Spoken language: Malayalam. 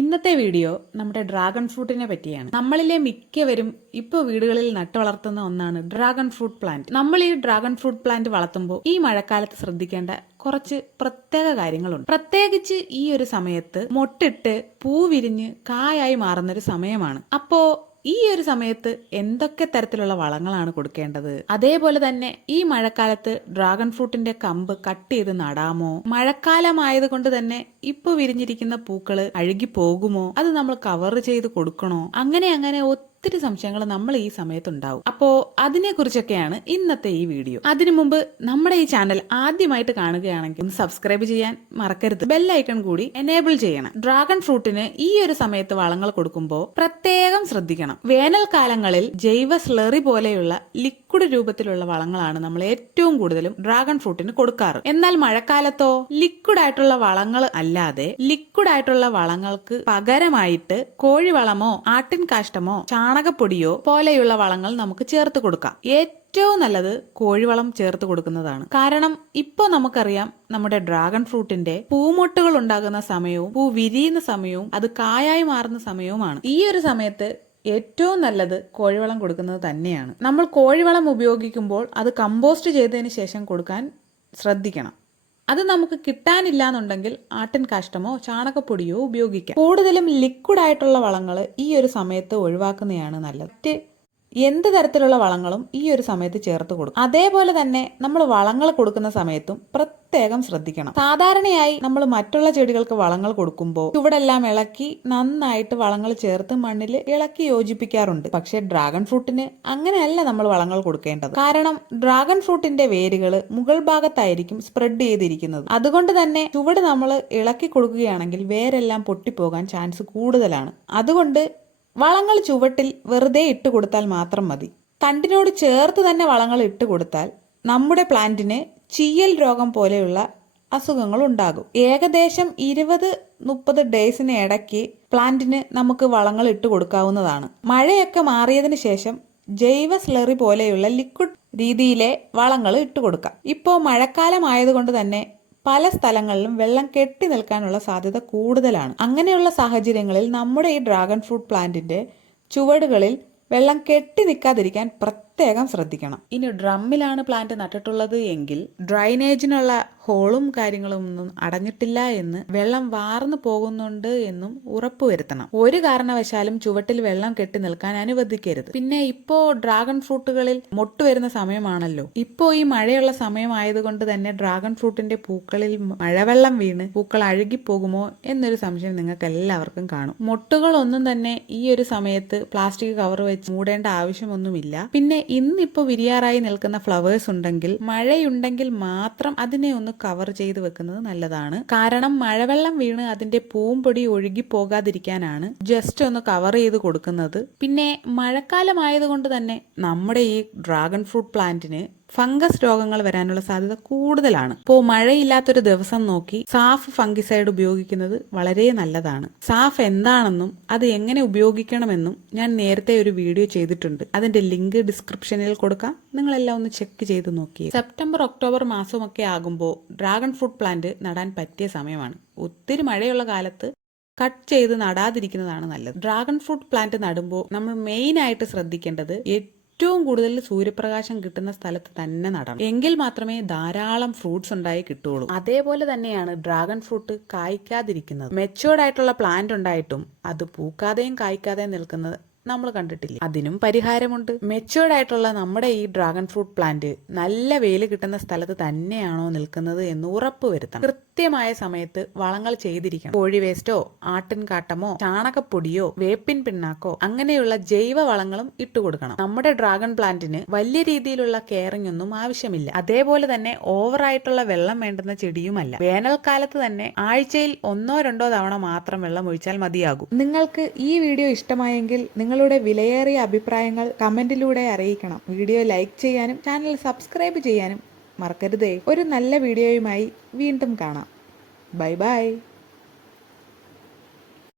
ഇന്നത്തെ വീഡിയോ നമ്മുടെ ഡ്രാഗൺ ഫ്രൂട്ടിനെ പറ്റിയാണ്. നമ്മളിലെ മിക്കവരും ഇപ്പോൾ വീടുകളിൽ നട്ടു വളർത്തുന്ന ഒന്നാണ് ഡ്രാഗൺ ഫ്രൂട്ട് പ്ലാന്റ്. നമ്മൾ ഈ ഡ്രാഗൺ ഫ്രൂട്ട് പ്ലാന്റ് വളർത്തുമ്പോൾ ഈ മഴക്കാലത്ത് ശ്രദ്ധിക്കേണ്ട കുറച്ച് പ്രത്യേക കാര്യങ്ങളുണ്ട്. പ്രത്യേകിച്ച് ഈ ഒരു സമയത്ത് മൊട്ടിട്ട് പൂ വിരിഞ്ഞ് കായായി മാറുന്നൊരു സമയമാണ്. അപ്പോ ഈ ഒരു സമയത്ത് എന്തൊക്കെ തരത്തിലുള്ള വളങ്ങളാണ് കൊടുക്കേണ്ടത്? അതേപോലെ തന്നെ ഈ മഴക്കാലത്ത് ഡ്രാഗൺ ഫ്രൂട്ടിന്റെ കമ്പ് കട്ട് ചെയ്ത് നടാമോ? മഴക്കാലമായത് കൊണ്ട് തന്നെ ഇപ്പൊ വിരിഞ്ഞിരിക്കുന്ന പൂക്കള് അഴുകി പോകുമോ? അത് നമ്മൾ കവർ ചെയ്ത് കൊടുക്കണോ? അങ്ങനെ ഒത്തിരി സംശയങ്ങൾ നമ്മൾ ഈ സമയത്തുണ്ടാവും. അപ്പോ അതിനെ കുറിച്ചൊക്കെയാണ് ഇന്നത്തെ ഈ വീഡിയോ. അതിനു മുമ്പ് നമ്മുടെ ഈ ചാനൽ ആദ്യമായിട്ട് കാണുകയാണെങ്കിൽ ഒന്ന് സബ്സ്ക്രൈബ് ചെയ്യാൻ മറക്കരുത്. ബെല്ലൈക്കൺ കൂടി എനേബിൾ ചെയ്യണം. ഡ്രാഗൺ ഫ്രൂട്ടിന് ഈ ഒരു സമയത്ത് വളങ്ങൾ കൊടുക്കുമ്പോൾ പ്രത്യേകം ശ്രദ്ധിക്കണം. വേനൽക്കാലങ്ങളിൽ ജൈവ സ്ലറി പോലെയുള്ള ലിക്വിഡ് രൂപത്തിലുള്ള വളങ്ങളാണ് നമ്മൾ ഏറ്റവും കൂടുതലും ഡ്രാഗൺ ഫ്രൂട്ടിന് കൊടുക്കാറ്. എന്നാൽ മഴക്കാലത്തോ ലിക്വിഡ് ആയിട്ടുള്ള വളങ്ങൾ അല്ലാതെ ലിക്വിഡ് ആയിട്ടുള്ള വളങ്ങൾക്ക് പകരമായിട്ട് കോഴിവളമോ ആട്ടിൻ കാഷ്ടമോ ചാണകപ്പൊടിയോ പോലെയുള്ള വളങ്ങൾ നമുക്ക് ചേർത്ത് കൊടുക്കാം. ഏറ്റവും നല്ലത് കോഴിവളം ചേർത്ത് കൊടുക്കുന്നതാണ്. കാരണം ഇപ്പൊ നമുക്കറിയാം, നമ്മുടെ ഡ്രാഗൺ ഫ്രൂട്ടിന്റെ പൂമൊട്ടുകൾ ഉണ്ടാകുന്ന സമയവും പൂ വിരിയുന്ന സമയവും അത് കായായി മാറുന്ന സമയവുമാണ്. ഈ ഒരു സമയത്ത് ഏറ്റവും നല്ലത് കോഴിവളം കൊടുക്കുന്നത് തന്നെയാണ്. നമ്മൾ കോഴിവളം ഉപയോഗിക്കുമ്പോൾ അത് കമ്പോസ്റ്റ് ചെയ്തതിന് ശേഷം കൊടുക്കാൻ ശ്രദ്ധിക്കണം. അത് നമുക്ക് കിട്ടാനില്ല എന്നുണ്ടെങ്കിൽ ആട്ടിൻ കാഷ്ടമോ ചാണകപ്പൊടിയോ ഉപയോഗിക്കാം. കൂടുതലും ലിക്വിഡ് ആയിട്ടുള്ള വളങ്ങൾ ഈ ഒരു സമയത്ത് ഒഴിവാക്കുന്നതാണ് നല്ലത്. എന്ത് തരത്തിലുള്ള വളങ്ങളും ഈ ഒരു സമയത്ത് ചേർത്ത് കൊടുക്കും. അതേപോലെ തന്നെ നമ്മൾ വളങ്ങൾ കൊടുക്കുന്ന സമയത്തും പ്രത്യേകം ശ്രദ്ധിക്കണം. സാധാരണയായി നമ്മൾ മറ്റുള്ള ചെടികൾക്ക് വളങ്ങൾ കൊടുക്കുമ്പോൾ ചുവടെല്ലാം ഇളക്കി നന്നായിട്ട് വളങ്ങൾ ചേർത്ത് മണ്ണിൽ ഇളക്കി യോജിപ്പിക്കാറുണ്ട്. പക്ഷെ ഡ്രാഗൺ ഫ്രൂട്ടിന് അങ്ങനെയല്ല നമ്മൾ വളങ്ങൾ കൊടുക്കേണ്ടത്. കാരണം ഡ്രാഗൺ ഫ്രൂട്ടിന്റെ വേരുകൾ മുകൾ ഭാഗത്തായിരിക്കും സ്പ്രെഡ് ചെയ്തിരിക്കുന്നത്. അതുകൊണ്ട് തന്നെ ചുവട് നമ്മൾ ഇളക്കി കൊടുക്കുകയാണെങ്കിൽ വേരെല്ലാം പൊട്ടിപ്പോകാൻ ചാൻസ് കൂടുതലാണ്. അതുകൊണ്ട് വളങ്ങൾ ചുവട്ടിൽ വെറുതെ ഇട്ട് കൊടുത്താൽ മാത്രം മതി. തണ്ടിനോട് ചേർത്ത് തന്നെ വളങ്ങൾ ഇട്ട് കൊടുത്താൽ നമ്മുടെ പ്ലാന്റിന് ചീയൽ രോഗം പോലെയുള്ള അസുഖങ്ങൾ ഉണ്ടാകും. ഏകദേശം 20-30 ഡേയ്സിന് ഇടയ്ക്ക് പ്ലാന്റിന് നമുക്ക് വളങ്ങൾ ഇട്ട് കൊടുക്കാവുന്നതാണ്. മഴയൊക്കെ മാറിയതിനു ശേഷം ജൈവ സ്ലറി പോലെയുള്ള ലിക്വിഡ് രീതിയിലെ വളങ്ങൾ ഇട്ട് കൊടുക്കാം. ഇപ്പോൾ മഴക്കാലം ആയതുകൊണ്ട് തന്നെ പല സ്ഥലങ്ങളിലും വെള്ളം കെട്ടി നിൽക്കാനുള്ള സാധ്യത കൂടുതലാണ്. അങ്ങനെയുള്ള സാഹചര്യങ്ങളിൽ നമ്മുടെ ഈ ഡ്രാഗൺ ഫ്രൂട്ട് പ്ലാന്റിന്റെ ചുവടുകളിൽ വെള്ളം കെട്ടി നിൽക്കാതിരിക്കാൻ പ്രത്യേകം ശ്രദ്ധിക്കണം. ഇനി ഡ്രമ്മിലാണ് പ്ലാന്റ് നട്ടിട്ടുള്ളത് എങ്കിൽ ഡ്രൈനേജിനുള്ള ഹോളും കാര്യങ്ങളും ഒന്നും അടഞ്ഞിട്ടില്ല എന്ന്, വെള്ളം വാർന്നു പോകുന്നുണ്ട് എന്നും ഉറപ്പുവരുത്തണം. ഒരു കാരണവശാലും ചുവട്ടിൽ വെള്ളം കെട്ടി നിൽക്കാൻ അനുവദിക്കരുത്. പിന്നെ ഇപ്പോ ഡ്രാഗൺ ഫ്രൂട്ടുകളിൽ മൊട്ട് വരുന്ന സമയമാണല്ലോ. ഇപ്പോ ഈ മഴയുള്ള സമയമായതുകൊണ്ട് തന്നെ ഡ്രാഗൺ ഫ്രൂട്ടിന്റെ പൂക്കളിൽ മഴവെള്ളം വീണ് പൂക്കൾ അഴുകിപ്പോകുമോ എന്നൊരു സംശയം നിങ്ങൾക്ക് എല്ലാവർക്കും കാണും. മൊട്ടുകളൊന്നും തന്നെ ഈ ഒരു സമയത്ത് പ്ലാസ്റ്റിക് കവർ വെച്ച് മൂടേണ്ട ആവശ്യമൊന്നുമില്ല. പിന്നെ ഇന്നിപ്പോ വിരിയാറായി നിൽക്കുന്ന ഫ്ലവേഴ്സ് ഉണ്ടെങ്കിൽ, മഴയുണ്ടെങ്കിൽ മാത്രം അതിനെ ഒന്ന് കവർ ചെയ്ത് വെക്കുന്നത് നല്ലതാണ്. കാരണം മഴവെള്ളം വീണ് അതിന്റെ പൂമ്പൊടി ഒഴുകി പോകാതിരിക്കാനാണ് ജസ്റ്റ് ഒന്ന് കവർ ചെയ്ത് കൊടുക്കുന്നത്. പിന്നെ മഴക്കാലമായതുകൊണ്ട് തന്നെ നമ്മുടെ ഈ ഡ്രാഗൺ ഫ്രൂട്ട് പ്ലാന്റിന് ഫംഗസ് രോഗങ്ങൾ വരാനുള്ള സാധ്യത കൂടുതലാണ്. ഇപ്പോൾ മഴയില്ലാത്തൊരു ദിവസം നോക്കി സാഫ് ഫംഗിസൈഡ് ഉപയോഗിക്കുന്നത് വളരെ നല്ലതാണ്. സാഫ് എന്താണെന്നും അത് എങ്ങനെ ഉപയോഗിക്കണമെന്നും ഞാൻ നേരത്തെ ഒരു വീഡിയോ ചെയ്തിട്ടുണ്ട്. അതിന്റെ ലിങ്ക് ഡിസ്ക്രിപ്ഷനിൽ കൊടുക്കാം. നിങ്ങളെല്ലാം ഒന്ന് ചെക്ക് ചെയ്ത് നോക്കി. സെപ്റ്റംബർ ഒക്ടോബർ മാസമൊക്കെ ആകുമ്പോൾ ഡ്രാഗൺ ഫ്രൂട്ട് പ്ലാന്റ് നടാൻ പറ്റിയ സമയമാണ്. ഒത്തിരി മഴയുള്ള കാലത്ത് കട്ട് ചെയ്ത് നടാതിരിക്കുന്നതാണ് നല്ലത്. ഡ്രാഗൺ ഫ്രൂട്ട് പ്ലാന്റ് നടുമ്പോൾ നമ്മൾ മെയിൻ ആയിട്ട് ശ്രദ്ധിക്കേണ്ടത് ഏറ്റവും കൂടുതൽ സൂര്യപ്രകാശം കിട്ടുന്ന സ്ഥലത്ത് തന്നെ നടണം. എങ്കിൽ മാത്രമേ ധാരാളം ഫ്രൂട്ട്സ് ഉണ്ടായി കിട്ടുള്ളൂ. അതേപോലെ തന്നെയാണ് ഡ്രാഗൺ ഫ്രൂട്ട് കായ്ക്കാതിരിക്കുന്നത്. മെച്ചുവേർഡ് ആയിട്ടുള്ള പ്ലാന്റ് ഉണ്ടായിട്ടും അത് പൂക്കാതെയും കായ്ക്കാതെയും നിൽക്കുന്നത് നമ്മൾ കണ്ടിട്ടില്ല. അതിനും പരിഹാരമുണ്ട്. മെച്ചുവേർഡ് ആയിട്ടുള്ള നമ്മുടെ ഈ ഡ്രാഗൺ ഫ്രൂട്ട് പ്ലാന്റ് നല്ല വെയിൽ കിട്ടുന്ന സ്ഥലത്ത് തന്നെയാണോ നിൽക്കുന്നത് എന്ന് ഉറപ്പ് വരുത്തണം. കൃത്യമായ സമയത്ത് വളങ്ങൾ ചെയ്തിരിക്കണം. കോഴി വേസ്റ്റോ ആട്ടിൻ കാട്ടമോ ചാണകപ്പൊടിയോ വേപ്പിൻ പിണ്ണാക്കോ അങ്ങനെയുള്ള ജൈവ വളങ്ങളും ഇട്ടുകൊടുക്കണം. നമ്മുടെ ഡ്രാഗൺ പ്ലാന്റിന് വലിയ രീതിയിലുള്ള കെയറിംഗ് ഒന്നും ആവശ്യമില്ല. അതേപോലെ തന്നെ ഓവറായിട്ടുള്ള വെള്ളം വേണ്ടുന്ന ചെടിയുമല്ല. വേനൽക്കാലത്ത് തന്നെ ആഴ്ചയിൽ 1-2 തവണ മാത്രം വെള്ളം ഒഴിച്ചാൽ മതിയാകും. നിങ്ങൾക്ക് ഈ വീഡിയോ ഇഷ്ടമായെങ്കിൽ നിങ്ങളുടെ വിലയേറിയ അഭിപ്രായങ്ങൾ കമന്റിലൂടെ അറിയിക്കണം. വീഡിയോ ലൈക്ക് ചെയ്യാനും ചാനൽ സബ്സ്ക്രൈബ് ചെയ്യാനും മറക്കരുതേ. ഒരു നല്ല വീഡിയോയുമായി വീണ്ടും കാണാം. Bye bye.